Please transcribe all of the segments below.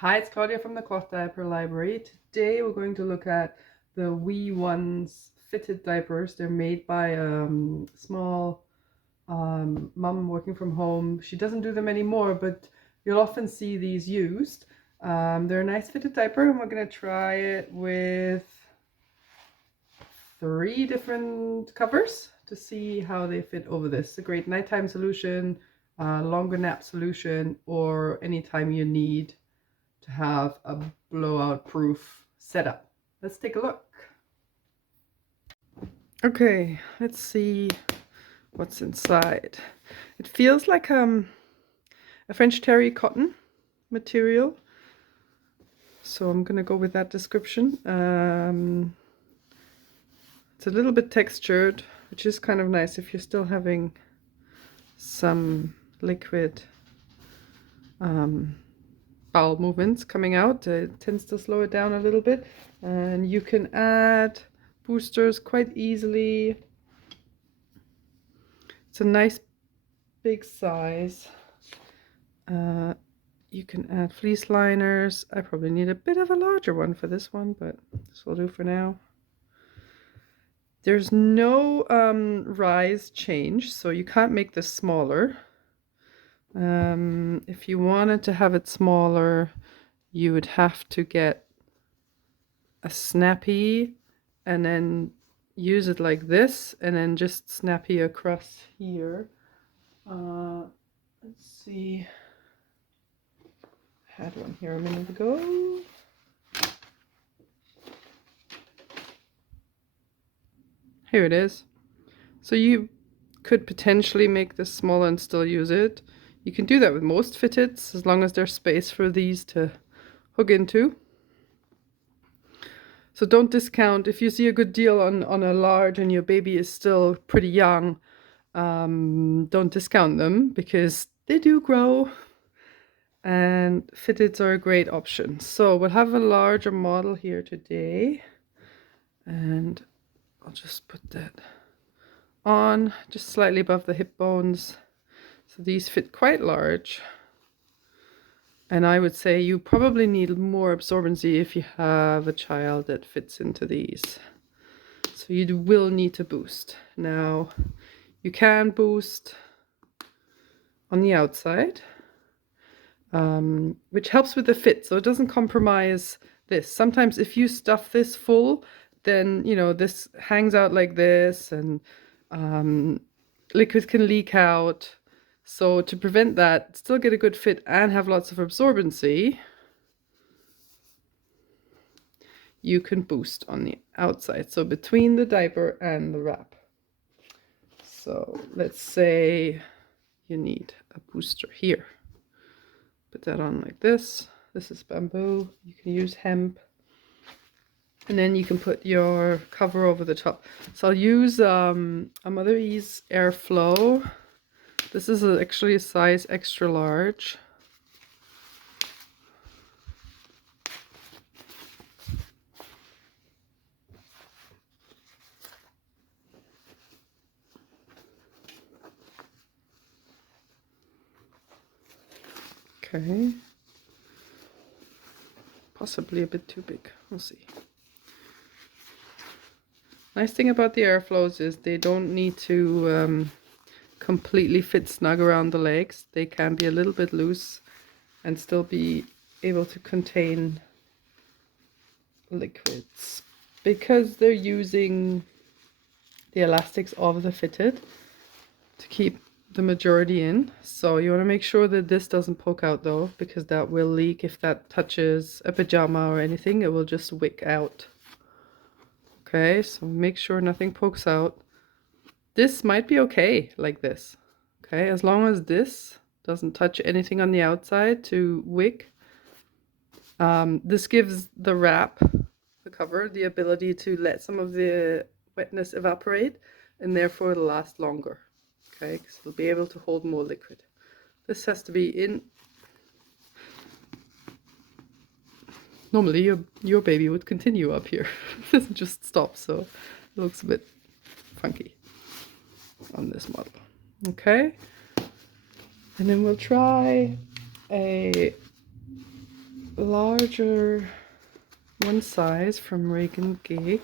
Hi, it's Claudia from the Cloth Diaper Library. Today we're going to look at the Wee Ones Fitted Diapers. They're made by a small mum working from home. She doesn't do them anymore, but you'll often see these used. They're a nice fitted diaper, and we're going to try it with 3 different covers to see how they fit over this. It's a great nighttime solution, longer nap solution, or anytime you need to have a blowout proof setup. Let's take a look. Okay, let's see what's inside. It feels like a French terry cotton material, so I'm gonna go with that description. It's a little bit textured, which is kind of nice if you're still having some liquid bowel movements coming out. It tends to slow it down a little bit, and you can add boosters quite easily. It's a nice big size. You can add fleece liners. I probably need a bit of a larger one for this one, but this will do for now. There's no rise change, so you can't make this smaller. If you wanted to have it smaller, you would have to get a snappy and then use it like this, and then just snappy across here. Let's see. I had one here a minute ago. Here it is. So you could potentially make this smaller and still use it. You can do that with most fitteds, as long as there's space for these to hook into. So don't discount. If you see a good deal on a large and your baby is still pretty young, don't discount them, because they do grow, and fitteds are a great option. So we'll have a larger model here today, and I'll just put that on just slightly above the hip bones. So these fit quite large, and I would say you probably need more absorbency if you have a child that fits into these. So you will need to boost. Now you can boost on the outside, which helps with the fit, so it doesn't compromise this. Sometimes if you stuff this full, then this hangs out like this, and liquid can leak out. So to prevent that, still get a good fit and have lots of absorbency, you can boost on the outside, so between the diaper and the wrap. So let's say you need a booster here. Put that on like this. This is bamboo. You can use hemp. And then you can put your cover over the top. So I'll use a Mother Ease Airflow. This is actually a size extra large. Okay. Possibly a bit too big. We'll see. Nice thing about the Airflows is they don't need to completely fit snug around the legs. They can be a little bit loose and still be able to contain liquids, because they're using the elastics of the fitted to keep the majority in. So you want to make sure that this doesn't poke out though, because that will leak. If that touches a pajama or anything, it will just wick out. Okay, so make sure nothing pokes out. This might be okay like this. Okay, as long as this doesn't touch anything on the outside to wick. This gives the wrap, the cover, the ability to let some of the wetness evaporate, and therefore it'll last longer. Okay, because it'll be able to hold more liquid. This has to be in. Normally your baby would continue up here. It doesn't just stop, so it looks a bit funky on this model. Okay, and then we'll try a larger one size from Reagan Gig.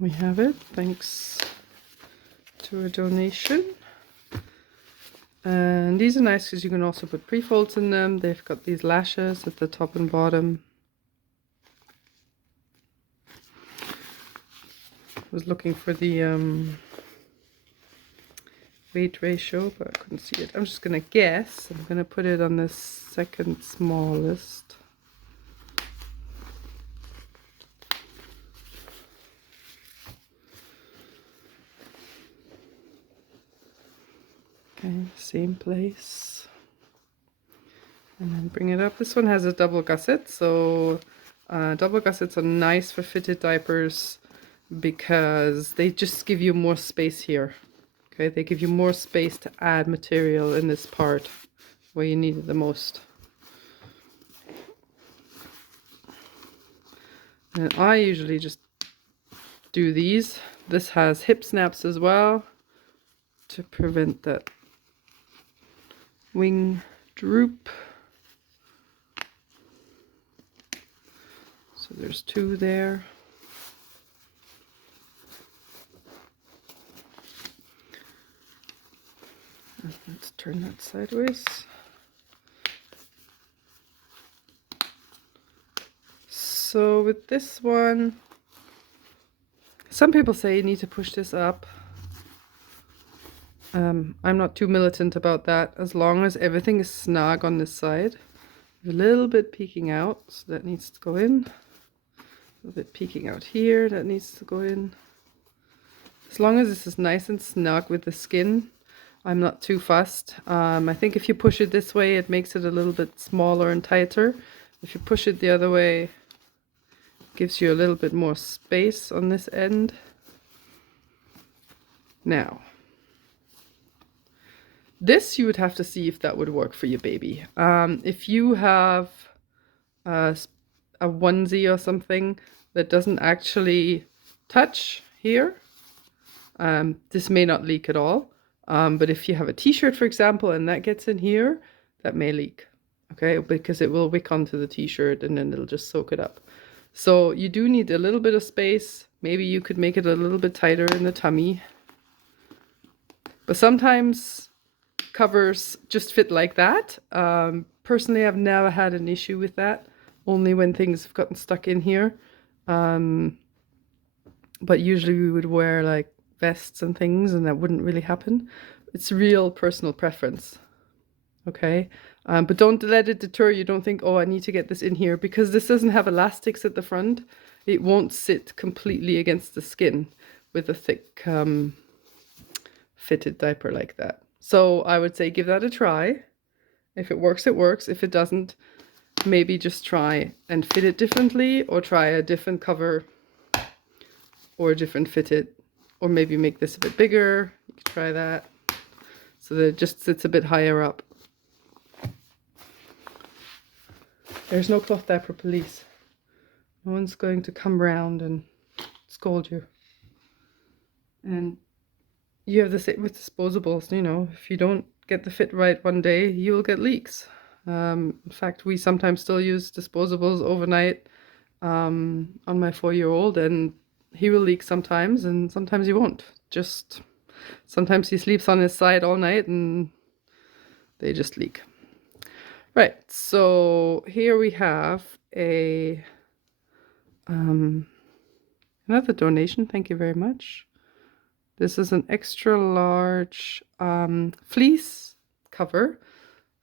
We have it, thanks to a donation. And these are nice because you can also put pre-folds in them. They've got these lashes at the top and bottom. I was looking for the weight ratio, but I couldn't see it. I'm just gonna guess. I'm gonna put it on the second smallest. Okay, same place. And then bring it up. This one has a double gusset, so double gussets are nice for fitted diapers because they just give you more space here. Okay, they give you more space to add material in this part where you need it the most. And I usually just do these. This has hip snaps as well to prevent that wing droop. So there's two there. And let's turn that sideways. So with this one, some people say you need to push this up. I'm not too militant about that, as long as everything is snug on this side. A little bit peeking out, so that needs to go in. A little bit peeking out here, that needs to go in. As long as this is nice and snug with the skin, I'm not too fussed. I think if you push it this way, it makes it a little bit smaller and tighter. If you push it the other way, it gives you a little bit more space on this end. Now, this you would have to see if that would work for your baby. If you have a onesie or something that doesn't actually touch here, this may not leak at all. But if you have a t-shirt, for example, and that gets in here, that may leak, okay? Because it will wick onto the t-shirt and then it'll just soak it up. So you do need a little bit of space. Maybe you could make it a little bit tighter in the tummy. But sometimes covers just fit like that. Personally, I've never had an issue with that, only when things have gotten stuck in here. But usually we would wear like vests and things and that wouldn't really happen. It's real personal preference, okay? But don't let it deter you. Don't think, oh, I need to get this in here, because this doesn't have elastics at the front. It won't sit completely against the skin with a thick fitted diaper like that. So I would say give that a try. If it works, it works. If it doesn't, maybe just try and fit it differently, or try a different cover or a different fitted, or maybe make this a bit bigger. You could try that so that it just sits a bit higher up. There's no cloth diaper police. No one's going to come round and scold you. And you have the same with disposables, you know, if you don't get the fit right one day, you'll get leaks. In fact, we sometimes still use disposables overnight on my 4-year-old, and he will leak sometimes and sometimes he won't. Just sometimes he sleeps on his side all night and they just leak. Right, so here we have a another donation. Thank you very much. This is an extra large fleece cover.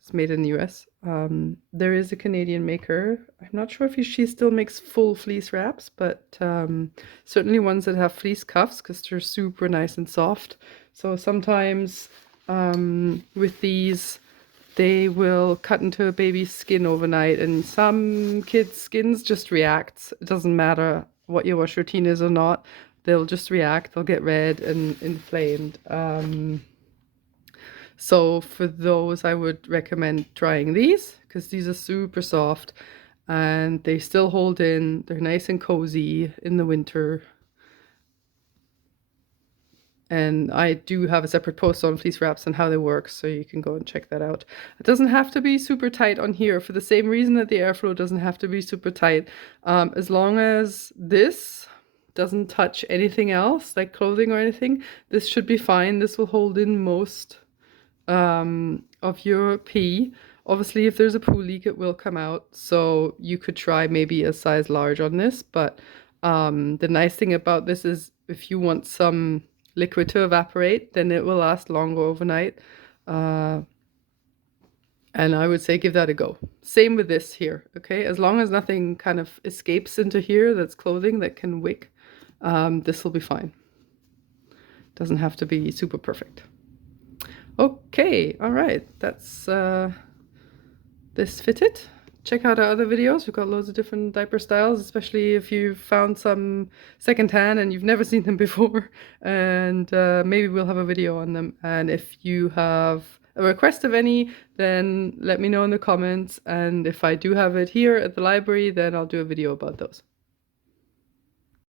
It's made in the US. There is a Canadian maker. I'm not sure if she still makes full fleece wraps, but certainly ones that have fleece cuffs, because they're super nice and soft. So sometimes with these, they will cut into a baby's skin overnight, and some kids' skins just react. It doesn't matter what your wash routine is or not. They'll just react, they'll get red and inflamed. So for those, I would recommend trying these, because these are super soft and they still hold in. They're nice and cozy in the winter. And I do have a separate post on fleece wraps and how they work, so you can go and check that out. It doesn't have to be super tight on here for the same reason that the airflow doesn't have to be super tight. As long as this doesn't touch anything else, like clothing or anything, this should be fine. This will hold in most of your pee. Obviously, if there's a poo leak, it will come out. So you could try maybe a size large on this. But the nice thing about this is if you want some liquid to evaporate, then it will last longer overnight. And I would say give that a go. Same with this here, okay? As long as nothing kind of escapes into here that's clothing that can wick, this will be fine. Doesn't have to be super perfect. Okay, all right, that's this fitted. Check out our other videos. We've got loads of different diaper styles, especially if you've found some secondhand and you've never seen them before. And maybe we'll have a video on them. And if you have a request of any, then let me know in the comments. And if I do have it here at the library, then I'll do a video about those.